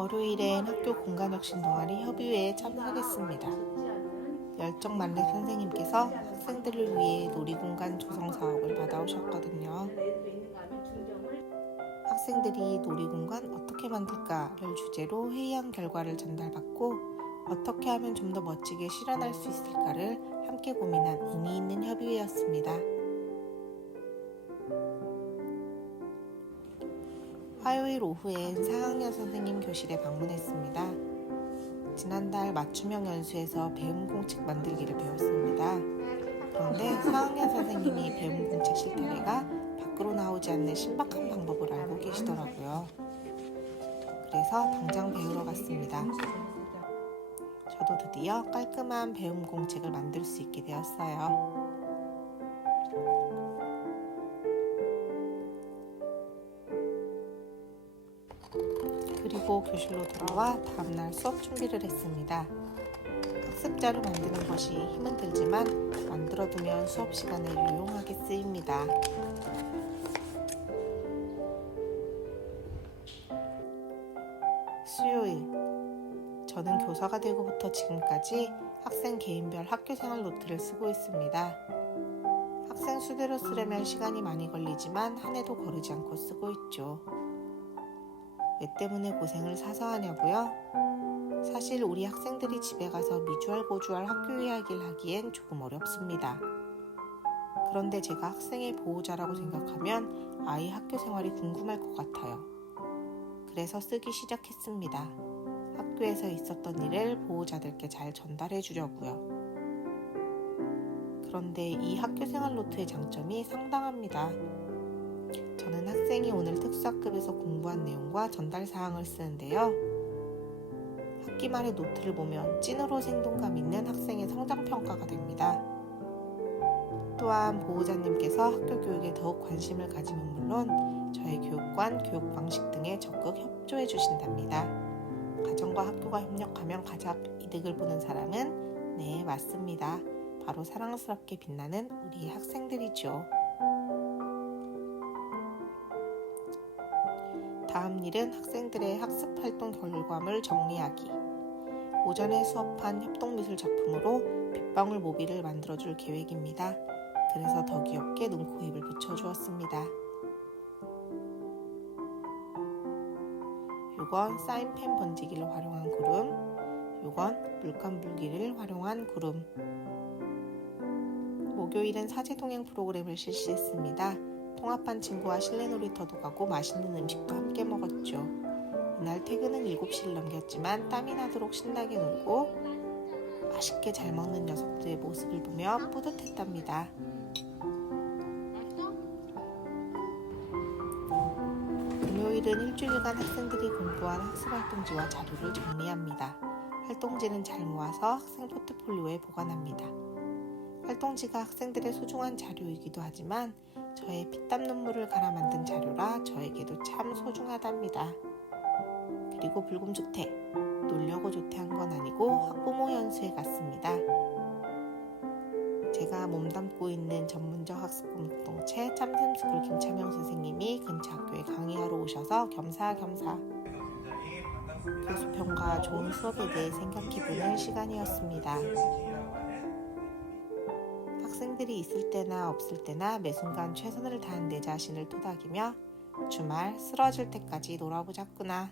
월요일엔 학교 공간혁신 동아리 협의회에 참석했습니다. 열정 만렙 선생님께서 학생들을 위해 놀이공간 조성 사업을 받아오셨거든요. 학생들이 놀이공간 어떻게 만들까를 주제로 회의한 결과를 전달받고 어떻게 하면 좀 더 멋지게 실현할 수 있을까를 함께 고민한 의미 있는 협의회였습니다. 화요일 오후엔 4학년 선생님 교실에 방문했습니다. 지난달 맞춤형 연수에서 배움 공책 만들기를 배웠습니다. 그런데 4학년 선생님이 배움 공책 실타래가 밖으로 나오지 않는 신박한 방법을 알고 계시더라고요. 그래서 당장 배우러 갔습니다. 저도 드디어 깔끔한 배움 공책을 만들 수 있게 되었어요. 그리고 교실로 돌아와 다음날 수업 준비를 했습니다. 학습자를 만드는 것이 힘은 들지만 만들어두면 수업 시간에 유용하게 쓰입니다. 수요일 저는 교사가 되고부터 지금까지 학생 개인별 학교 생활 노트를 쓰고 있습니다. 학생 수대로 쓰려면 시간이 많이 걸리지만 한 해도 거르지 않고 쓰고 있죠. 왜 때문에 고생을 사서 하냐고요? 사실 우리 학생들이 집에 가서 미주알 고주알 학교 이야기를 하기엔 조금 어렵습니다. 그런데 제가 학생의 보호자라고 생각하면 아이 학교 생활이 궁금할 것 같아요. 그래서 쓰기 시작했습니다. 학교에서 있었던 일을 보호자들께 잘 전달해 주려고요. 그런데 이 학교 생활 노트의 장점이 상당합니다. 저는 학생이 오늘 특수학급에서 공부한 내용과 전달 사항을 쓰는데요. 학기 말에 노트를 보면 찐으로 생동감 있는 학생의 성장 평가가 됩니다. 또한 보호자님께서 학교 교육에 더욱 관심을 가지면 물론 저의 교육관, 교육 방식 등에 적극 협조해 주신답니다. 가정과 학교가 협력하면 가장 이득을 보는 사람은 네, 맞습니다. 바로 사랑스럽게 빛나는 우리 학생들이죠. 다음 일은 학생들의 학습 활동 결과물 정리하기. 오전에 수업한 협동미술 작품으로 빗방울 모비를 만들어줄 계획입니다. 그래서 더 귀엽게 눈, 코, 입을 붙여주었습니다. 6원 사인펜 번지기를 활용한 구름 6원 물감 불기를 활용한 구름 목요일은 사제 동행 프로그램을 실시했습니다. 통합한 친구와 실내 놀이터도 가고 맛있는 음식도 함께 먹었죠. 이날 퇴근은 7시를 넘겼지만 땀이 나도록 신나게 놀고 맛있게 잘 먹는 녀석들의 모습을 보며 뿌듯했답니다. 금요일은 일주일간 학생들이 공부한 학습활동지와 자료를 정리합니다. 활동지는 잘 모아서 학생 포트폴리오에 보관합니다. 활동지가 학생들의 소중한 자료이기도 하지만 저의 피땀 눈물을 갈아 만든 자료라 저에게도 참 소중하답니다. 그리고 불금 조퇴, 놀려고 조퇴한 건 아니고 학부모 연수에 갔습니다. 제가 몸담고 있는 전문적 학습 공동체 짬샘스쿨 김차명 선생님이 근처 학교에 강의하러 오셔서 겸사겸사 교수평가 좋은 수업에 대해 생각해보는 시간이었습니다. 학생들이 있을 때나 없을 때나 매 순간 최선을 다한 내 자신을 토닥이며 주말 쓰러질 때까지 놀아보자꾸나